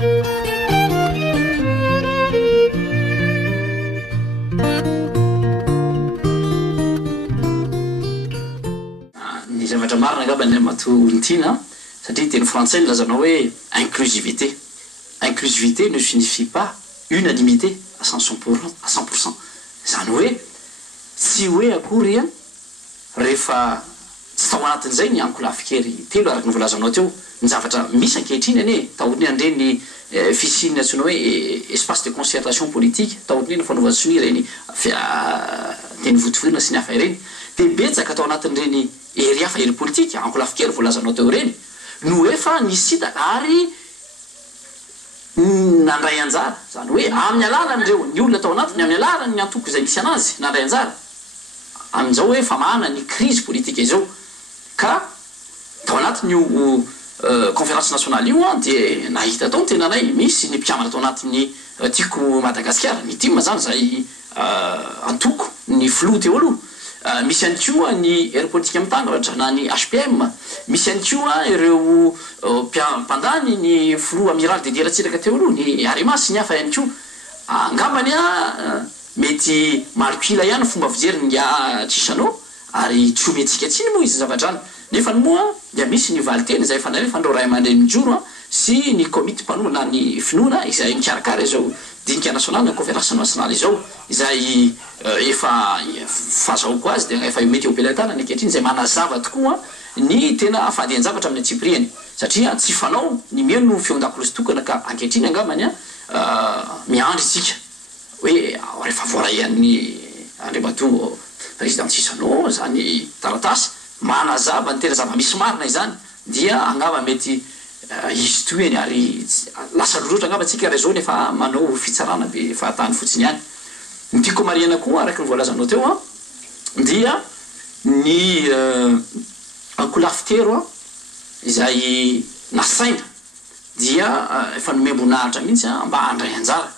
Ny zavatra marina angamba ny matontiana satria teny français nilazanao hoe inclusivité. Inclusivité ne signifie pas unanimité à 100%. Zany hoe tsy hoe akory a rehefa tsy tao anatin'izay ny ankolafikery telo araky ny volazanao teo ny zavatra misy ankehitriny ane tahodiny andreny fisiny antsoina hoe espace de concertation politique tahodiny ny fanaovatsony ireny teny votovirina sy ny hafa ireny de betsaka atao anatin'ireny ery hafa ery politique ankolafikery volazanao teo ireny no efa nisita ary nandray anjara zany hoe amin'ny alalan'ireo ny olona atao anatiny amin'ny alalany ny antoko izay misy anazy nandray anjara amin'izao hoe fa mahana ny crise politique izao ka tao anatiny io conférence nationale io a dia nahita tao ny tenanay misy ny mpiamana atao anatin'ny tiako Madagasikara ny tima zany zay antoko ny flou teo aloha misy ihany koa ny ero politique am'tany na ny HPM misy ihany koa ireo mpandany ny flou amiral de diratsiraka teo aloha ny arema sy ny hafa ihany koa angambany a mety malopila ihany fomba fijery ny tsisanao ary tsy ometsika tsiny moa izy zavadrany nefa ny moa dia misy ny valiteny izay fanare fandreo ray aman-dreny mijoro a sy ny komity mpanona ny finoana izay mikarakara izao dinika nationale na conférence nationale izao izay efa fazaoko azy dia efa mety eo am-pelatana ny ankehitriny izay manazava tokoa ny tena fahadian-javatra amin'ny antsipriany satria tsy fanao ny mieno feon-dakolo sy tokana ka ankehitriny angambany a miandry isika hoe rehefa voarahian'ny Andriamatoa président Tsisano zany taratasy manazava ny tena zava-misy marina izany dia angamba mety izy toeny ary lasa lorotra angamba tsika raha nefa manao fitsarana be fahatany fotsiny ihany ny tiako mariana koa araky ny voalazanao teo a dia ny ankolafitero a izay nasaina dia efa nomembonahitra mihitsy mba handray anjara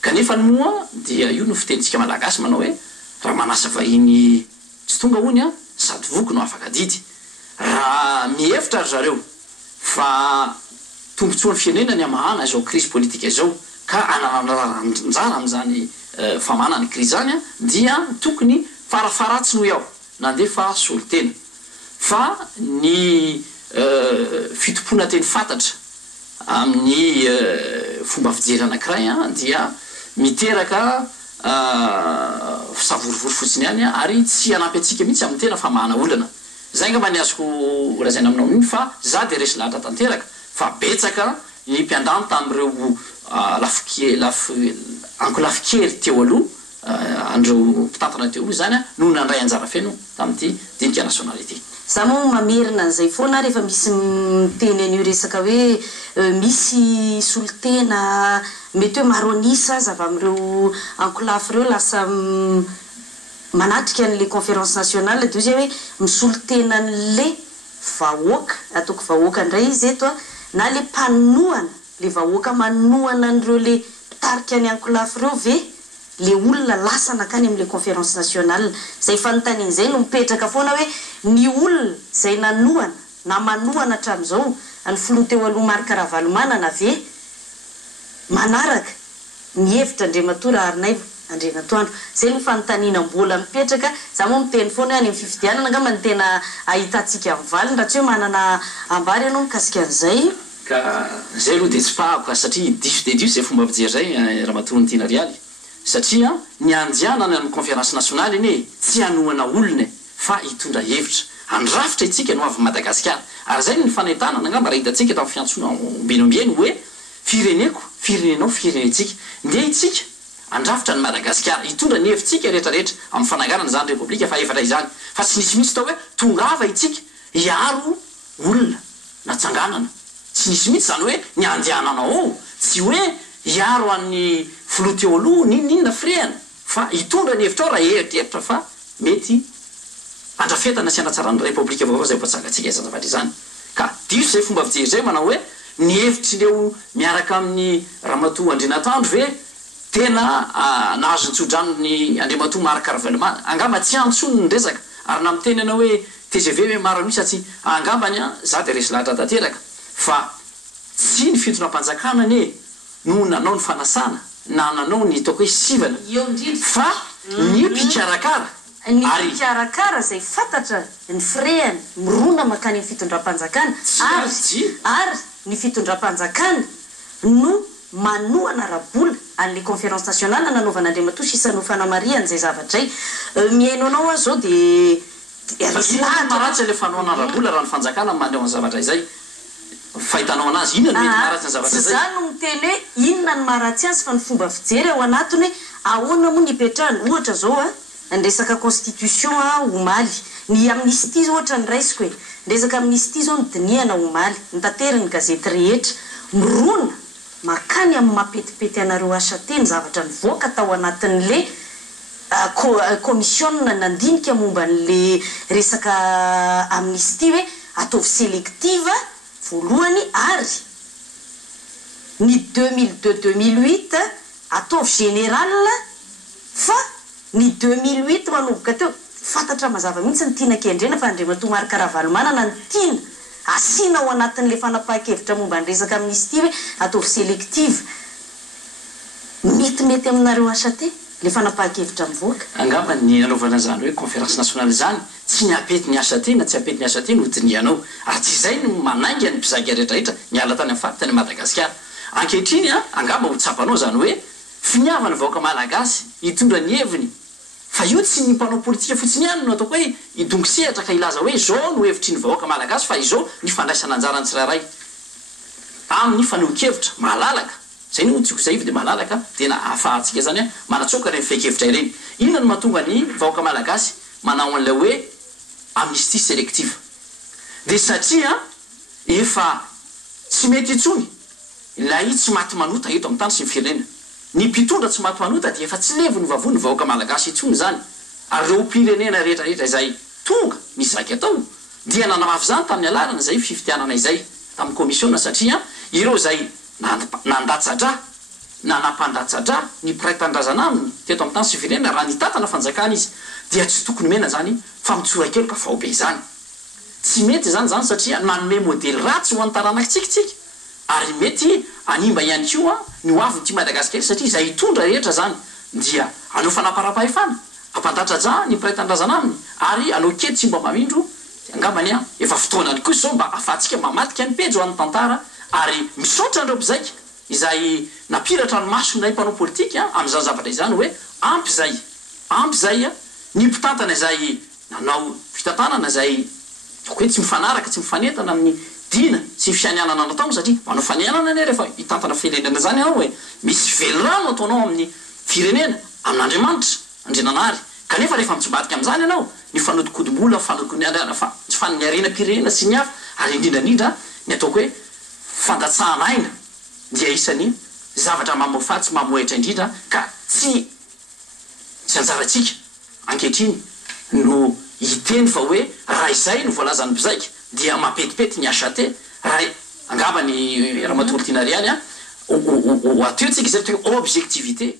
kanefa ny moa dia io no fitenitsika malagasy manao hoe raha manasa vahiny tsy tonga hony a sady voky no afaka didy raha mihevitra ry zareo fa tombontsoa ny firenena ny amahana izao crise politique izao ka anananjara amin'izany famana ny crise zany a dia tokony farafaratsy noho iaho nandefa solotena fa ny fitompona teny fantatra amin'ny fomba fijery anankiray a dia miteraka savorivory fotsiny ihany ary tsy anampy atsika mihitsy amin'ny tena famahana olana zay ngamba ny azoko lazaina aminao amin'iny fa za de resy lahatra tanteraka fa betsaka ny mpiandany tamin'ireo ankolafikery teo aloha andreo mpitantana teo aloha zany a no nandray anjara feno tamin'ity dinika nationalité za moa mamerina an'izay foana rehefa misy miteny an'io resaka hoe misy solotena mety hoe maro anisa aza avy amin'ireo ankolafy ireo lasa manatrika an'le conférence nationale de zay hoe misolotena an'le vahoaka ataoko vahoaka indray izy eto a na le mpanohana le vahoaka manohana an'ireo le mpitarika any ankolafy ireo ve le olona lasa nakany amin'le conférence nationale zay fanontanian'izay no mipetraka foana hoe ny olona zay nanohana na manohana hatramin'izao any flou teo aloha Marc Ravalomanana ve manaraka mihevitra Andriamatoa Arinay Andrianatoandro zay no fanontaniana mbola mipetraka za moa miteny foana any amin'ny fifidianana angamba ny tena ahitantsika amin'ny valiny raha tsy hoe manana ambary ianao mikasika an'izay ka zay aloha de tsy pahako satria diso de diso zay fomba fijery zay Ramatoa Ntiana Rialy satria ny andianana amin'ny conférence nationale iny tsy hanohana olona fa hitondra hevitra andrafitra itsika no avy Madagasikara ary zay ny fanentanana angamba raha hitantsika tamin'ny fiantsona ombinombieny hoe fireneko firenenao firenetsika ndia itsika andrafitra ny Madagasikara hitondra ny hevitsika rehetrarehetra amin'ny fanagarana zany repoblika fa efatra izany fa tsy nisy mihitsy tao hoe tongava itsika hiaro olona natsanganana tsy nisy mihitsy zany hoe ny andiananao tsy hoe hiaro an'ny flou teo aloha ninona firehana fa hitondra ny hevitra ao raha eritreritra fa mety andrafetana sy anatsarana repoblika vaovao zay mpatsangatsika izany zavatra izany ka diso zay fomba fijery zay manao hoe ny hevitr'ireo miaraka amin'ny Ramatoa Andrianatoandro ve tena nahazo nitsodrano Andriamatoa Marc Ravalomanana angamba tsy antsony ny resaka ary na miteny anao hoe TGV hoe maro misy tsy angambany za de resy lahatra tanteraka fa tsy ny fitondram-panjakana ne no nanao ny fanasana na nanao ny taoko hoe sivana fa ny mpikarakara ny mpikarakara zay fantatra ny freany mirona makany amin'ny fitondram-panjakana ary ny fitondram-panjakana no manoana rabola an'le conférence nationale nanaovana andriamatoa sisano fanamariana zay zavatray miaino anao zao de maratsy le fanoana rabola raha ny fanjakana mandeha ny zavatra izay fahitanao anazy inona no mety maratsy ny zavatra izay zany no miteny hoe inona ny maratsy azy fa ny fomba fijery ao anatiny hoe ahoana moa ny ipetrahany ohatra zao ny resaka constitution omaly ny amnistie ohatra ny raisiko hoe resaka amnistie zao ny diniana omaly ny tantery ny gazety rehetra mirona makany amin'ny mapetipety anareo asa teny zavatra nivoaka tao anatin'le commission nandinika momba n'le resaka amnistie hoe ataovy sélective voalohany ary ny 2002-2008 ataovy général fa ny 2008 manomboka teo fantatra mazava mihitsy ny tiana kendrena fa andriamatoa Marc-Ravalomanana manana ny tiana asina ao anatin'le fanapahan-kevitra momba ny resaka amnistie hoe ataovy sélective metimety aminareo asa te le fanapahan-kevitra mivoaka angamba ny nanaovana zany hoe conférence nationale zany tsy niapety ny asa tena tsy apety ny asa tena ho dinianao ary tsy izay no manainga ny mpizaky rehetrarehetra niala tany amin'ny faty tany Madagasikara ankehitriny angamba ho tsapanao zany hoe finiavana vahoaka malagasy hitondra ny heviny fa io tsy ny mpanao politika fotsiny ihany no ataoko hoe idongisehatra ka ilaza hoe zao no hevitry ny vahoaka malagasy fa izao ny fandraisana anjarany tsirairay amin'ny faneho-kevitra malalaka zay no tsy zay de malalaka tena afahantsika zany manatsoka reny fekevitra ireny inona no mahatonga ny vahoaka malagasy manao an'ilay hoe amnistie sélective de satria efa tsy mety itsony ilay tsy maty manota eto amin'ny tany sy ny firenena ny mpitondra tsy maty manota dia efa tsy levo ny vavony ny vahoaka malagasy itsony zany ary reo pirenena rehetrarehetra izay tonga mizaky atao dia nanamafy zany tamin'ny alarana zay fifitianana izay tamin'ny commission satria ireo zay nandatsadra nanampandatsadra ny piraitan-drazana aminy teto amin'ny tany sy firenena raha nitatana fanjakana izy dia tsy tokony mena zany fa mitsorakelo ka vaobe zany tsy mety zany satria nanome modely ratsy ho antaranakitsikitsika ary mety animba ihany koa ny hoaviny ty Madagasikara satria zay hitondra rehetra zany dia anao fanaparapahefana ampandatradra ny piraitan-drazana aminy ary anao kety tsy mba mamindro angambany efa fotoanany koa zao mba afahantsika mamatika ny pejy ho an'ny tantara ary misaotra andreo mpizaiky izay napiratra ny maso nay mpanao politika amin'izany zavatra izany hoe ampy zay ny mpitantana izay nanao fitantanana zay hoe tsy mifanaraka tsy mifanentana amin'ny dina sy fianianana natao satria manao fanianana ne rehefa hitantana firenena zany anao hoe misy velorano ataonao amin'ny firenena amin'Andriamanitra andrenanary kanefa rehefa mitsombatika amin'izany ianao ny fanodikodim-bola fanoniarena-pirenena sy ny hafa ary indrindrandrindra ny ataoko hoe fandatsahana aina dia isany zavatra mamoafatsy mamoetra indrindra ka tsy anjaratsika ankehitriny no hiteny fa hoe raha izay no voalazany mpizaika dia mapetipety ny asa te raha angamba ny raha matolo tianariany ho ateo tsika izay hoe objectivité